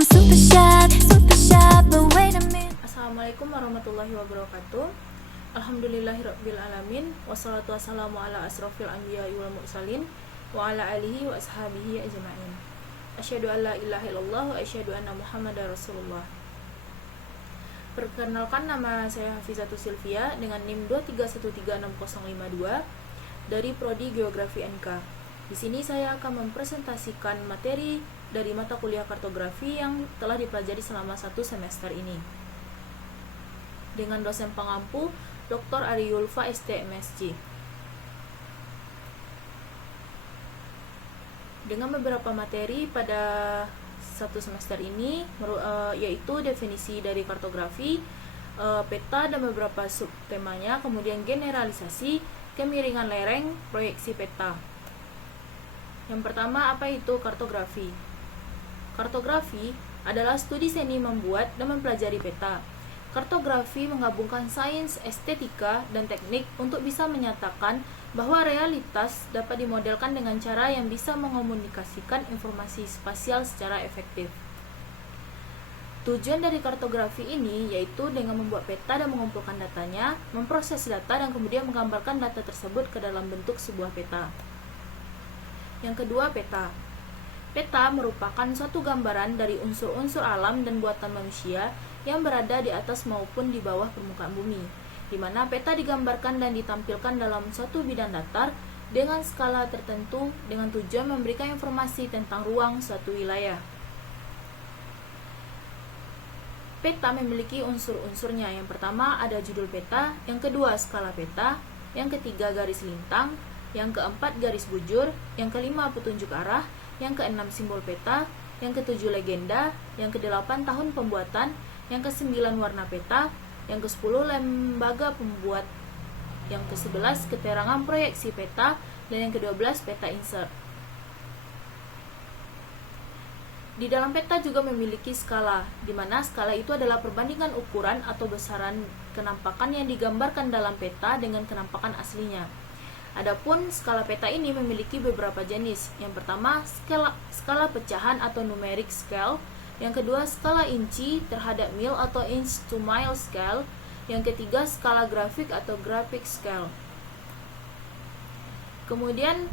Assalamualaikum warahmatullahi wabarakatuh. Alhamdulillahirabbil wassalatu wassalamu ala asrofil anbiya'i wal mursalin wa ala alihi wa ashabihi ajma'in. Asyhadu an la ilaha illallah wa asyhadu anna Muhammadar Rasulullah. Perkenalkan, nama saya Hafizatus Silvia dengan NIM 231360052 dari Prodi Geografi NK. Di sini saya akan mempresentasikan materi dari mata kuliah kartografi yang telah dipelajari selama 1 semester ini. Dengan dosen pengampu Dr. Ari Yulfa ST MSc. Dengan beberapa materi pada 1 semester ini, yaitu definisi dari kartografi, peta dan beberapa subtemanya, kemudian generalisasi, kemiringan lereng, proyeksi peta. Yang pertama, apa itu kartografi? Kartografi adalah studi seni membuat dan mempelajari peta. Kartografi menggabungkan sains, estetika, dan teknik untuk bisa menyatakan bahwa realitas dapat dimodelkan dengan cara yang bisa mengomunikasikan informasi spasial secara efektif. Tujuan dari kartografi ini yaitu dengan membuat peta dan mengumpulkan datanya, memproses data, dan kemudian menggambarkan data tersebut ke dalam bentuk sebuah peta. Yang kedua, peta. Peta merupakan suatu gambaran dari unsur-unsur alam dan buatan manusia yang berada di atas maupun di bawah permukaan bumi, di mana peta digambarkan dan ditampilkan dalam suatu bidang datar dengan skala tertentu dengan tujuan memberikan informasi tentang ruang suatu wilayah. Peta memiliki unsur-unsurnya. Yang pertama ada judul peta, yang kedua skala peta, yang ketiga garis lintang, yang keempat garis bujur, yang kelima petunjuk arah, yang keenam simbol peta, yang ketujuh legenda, yang kedelapan tahun pembuatan, yang kesembilan warna peta, yang ke-10 lembaga pembuat, yang ke-11 keterangan proyeksi peta, dan yang ke-12 peta insert. Di dalam peta juga memiliki skala, di mana skala itu adalah perbandingan ukuran atau besaran kenampakan yang digambarkan dalam peta dengan kenampakan aslinya. Adapun skala peta ini memiliki beberapa jenis. Yang pertama, skala pecahan atau numeric scale. Yang kedua, skala inci terhadap mil atau inch to mile scale. Yang ketiga, skala grafik atau graphic scale. Kemudian,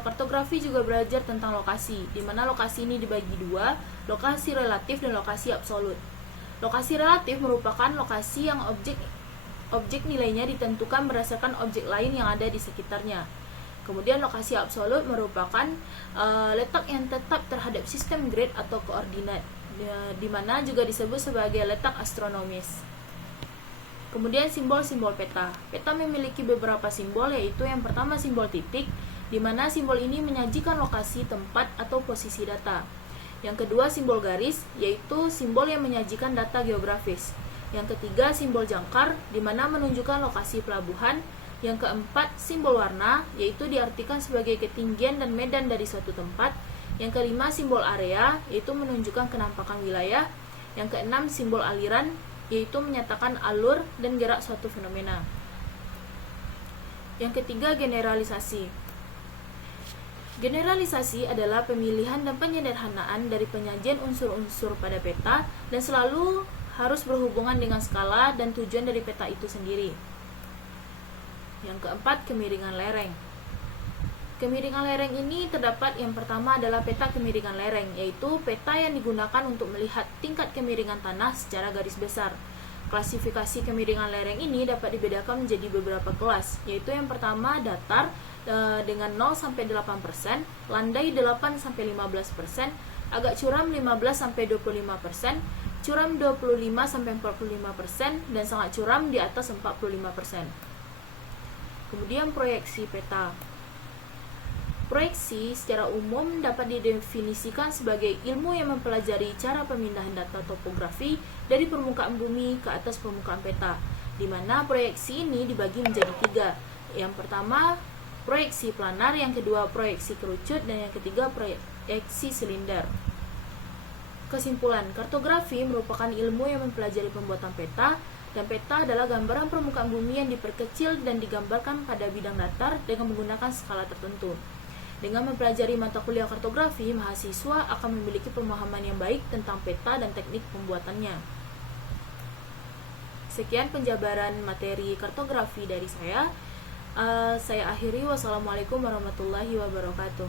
kartografi juga belajar tentang lokasi, di mana lokasi ini dibagi dua, lokasi relatif dan lokasi absolut. Lokasi relatif merupakan lokasi yang objek nilainya ditentukan berdasarkan objek lain yang ada di sekitarnya. Kemudian lokasi absolut merupakan letak yang tetap terhadap sistem grade atau koordinat, di mana juga disebut sebagai letak astronomis. Kemudian simbol-simbol peta. Peta memiliki beberapa simbol, yaitu yang pertama simbol titik, di mana simbol ini menyajikan lokasi, tempat, atau posisi data. Yang kedua simbol garis, yaitu simbol yang menyajikan data geografis. Yang ketiga simbol jangkar, di mana menunjukkan lokasi pelabuhan. Yang keempat simbol warna, yaitu diartikan sebagai ketinggian dan medan dari suatu tempat. Yang kelima simbol area, yaitu menunjukkan kenampakan wilayah. Yang keenam simbol aliran, yaitu menyatakan alur dan gerak suatu fenomena. Yang ketiga generalisasi. Generalisasi adalah pemilihan dan penyederhanaan dari penyajian unsur-unsur pada peta dan selalu harus berhubungan dengan skala dan tujuan dari peta itu sendiri. Yang keempat, kemiringan lereng. Kemiringan lereng ini terdapat, yang pertama adalah peta kemiringan lereng, yaitu peta yang digunakan untuk melihat tingkat kemiringan tanah secara garis besar. Klasifikasi kemiringan lereng ini dapat dibedakan menjadi beberapa kelas, yaitu yang pertama datar dengan 0-8%, landai 8-15%, agak curam 15-25%, curam 25-45%, dan sangat curam di atas 45%. Kemudian proyeksi peta. Proyeksi secara umum dapat didefinisikan sebagai ilmu yang mempelajari cara pemindahan data topografi dari permukaan bumi ke atas permukaan peta, di mana proyeksi ini dibagi menjadi 3. Yang pertama, proyeksi planar, yang kedua proyeksi kerucut, dan yang ketiga proyeksi silinder. Kesimpulan, kartografi merupakan ilmu yang mempelajari pembuatan peta, dan peta adalah gambaran permukaan bumi yang diperkecil dan digambarkan pada bidang datar dengan menggunakan skala tertentu. Dengan mempelajari mata kuliah kartografi, mahasiswa akan memiliki pemahaman yang baik tentang peta dan teknik pembuatannya. Sekian penjabaran materi kartografi dari saya. Saya akhiri. Wassalamualaikum warahmatullahi wabarakatuh.